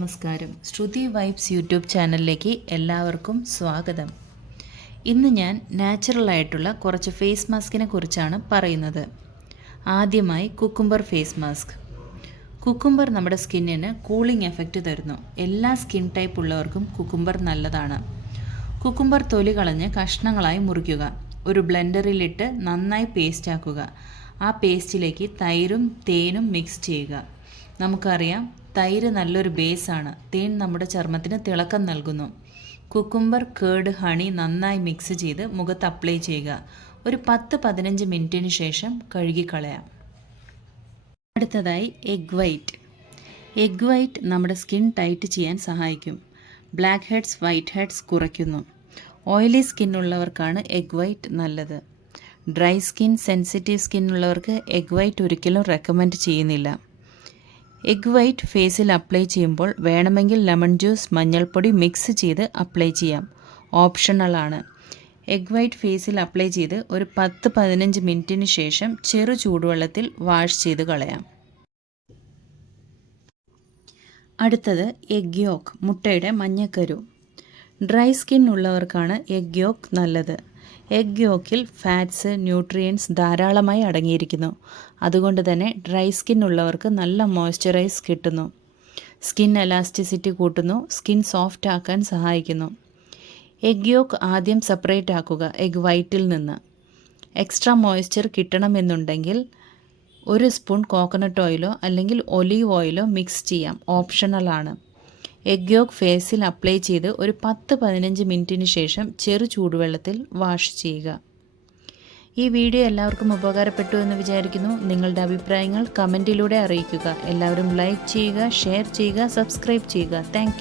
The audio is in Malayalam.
നമസ്കാരം. ശ്രുതി വൈബ്സ് യൂട്യൂബ് ചാനലിലേക്ക് എല്ലാവർക്കും സ്വാഗതം. ഇന്ന് ഞാൻ നാച്ചുറലായിട്ടുള്ള കുറച്ച് ഫേസ് മാസ്കിനെ കുറിച്ചാണ് പറയുന്നത്. ആദ്യമായി കുക്കുംബർ ഫേസ് മാസ്ക്. കുക്കുംബർ നമ്മുടെ സ്കിന്നിന് കൂളിംഗ് എഫക്റ്റ് തരുന്നു. എല്ലാ സ്കിൻ ടൈപ്പ് ഉള്ളവർക്കും കുക്കുംബർ നല്ലതാണ്. കുക്കുംബർ തൊലി കളഞ്ഞ് കഷ്ണങ്ങളായി മുറിക്കുക. ഒരു ബ്ലെൻഡറിലിട്ട് നന്നായി പേസ്റ്റ് ആക്കുക. ആ പേസ്റ്റിലേക്ക് തൈരും തേനും മിക്സ് ചെയ്യുക. നമുക്കറിയാം, തൈര് നല്ലൊരു ബേസാണ്. തേൻ നമ്മുടെ ചർമ്മത്തിന് തിളക്കം നൽകുന്നു. കുക്കുംബർ, കേർഡ്, ഹണി നന്നായി മിക്സ് ചെയ്ത് മുഖത്ത് അപ്ലൈ ചെയ്യുക. ഒരു 10-15 മിനിറ്റിന് ശേഷം കഴുകിക്കളയാം. അടുത്തതായി എഗ് വൈറ്റ്. എഗ് വൈറ്റ് നമ്മുടെ സ്കിൻ ടൈറ്റ് ചെയ്യാൻ സഹായിക്കും. ബ്ലാക്ക് ഹെഡ്സ്, വൈറ്റ് ഹെഡ്സ് കുറയ്ക്കുന്നു. ഓയിലി സ്കിൻ ഉള്ളവർക്കാണ് എഗ് വൈറ്റ് നല്ലത്. ഡ്രൈ സ്കിൻ, സെൻസിറ്റീവ് സ്കിൻ ഉള്ളവർക്ക് എഗ് വൈറ്റ് ഒരിക്കലും റെക്കമെൻഡ് ചെയ്യുന്നില്ല. എഗ് വൈറ്റ് ഫേസിൽ അപ്ലൈ ചെയ്യുമ്പോൾ വേണമെങ്കിൽ ലെമൺ ജ്യൂസ്, മഞ്ഞൾപ്പൊടി മിക്സ് ചെയ്ത് അപ്ലൈ ചെയ്യാം. ഓപ്ഷണലാണ്. എഗ് വൈറ്റ് ഫേസിൽ അപ്ലൈ ചെയ്ത് ഒരു 10-15 മിനിറ്റിന് ശേഷം ചെറു ചൂടുവെള്ളത്തിൽ വാഷ് ചെയ്ത് കളയാം. അടുത്തത് എഗ് യോക്ക്, മുട്ടയുടെ മഞ്ഞക്കരു. ഡ്രൈ സ്കിൻ ഉള്ളവർക്കാണ് എഗ് യോക്ക് നല്ലത്. എഗ് യോക്കിൽ ഫാറ്റ്സ്, ന്യൂട്രിയൻസ് ധാരാളമായി അടങ്ങിയിരിക്കുന്നു. അതുകൊണ്ട് തന്നെ ഡ്രൈ സ്കിൻ ഉള്ളവർക്ക് നല്ല മോയ്സ്ചറൈസ് കിട്ടുന്നു. സ്കിൻ എലാസ്റ്റിസിറ്റി കൂട്ടുന്നു. സ്കിൻ സോഫ്റ്റ് ആക്കാൻ സഹായിക്കുന്നു. എഗ് യോക്ക് ആദ്യം സെപ്പറേറ്റ് ആക്കുക എഗ് വൈറ്റിൽ നിന്ന്. എക്സ്ട്രാ മോയ്സ്ചർ കിട്ടണമെന്നുണ്ടെങ്കിൽ 1 സ്പൂൺ കോക്കനട്ട് ഓയിലോ അല്ലെങ്കിൽ ഒലീവ് ഓയിലോ മിക്സ് ചെയ്യാം. ഓപ്ഷണലാണ്. എഗ് യോക്ക് ഫേസിൽ അപ്ലൈ ചെയ്ത് ഒരു 10-15 മിനിറ്റിന് ശേഷം ചെറു ചൂടുവെള്ളത്തിൽ വാഷ് ചെയ്യുക. ഈ വീഡിയോ എല്ലാവർക്കും ഉപകാരപ്പെട്ടു എന്ന് വിചാരിക്കുന്നു. നിങ്ങളുടെ അഭിപ്രായങ്ങൾ കമൻറ്റിലൂടെ അറിയിക്കുക. എല്ലാവരും ലൈക്ക് ചെയ്യുക, ഷെയർ ചെയ്യുക, സബ്സ്ക്രൈബ് ചെയ്യുക. താങ്ക്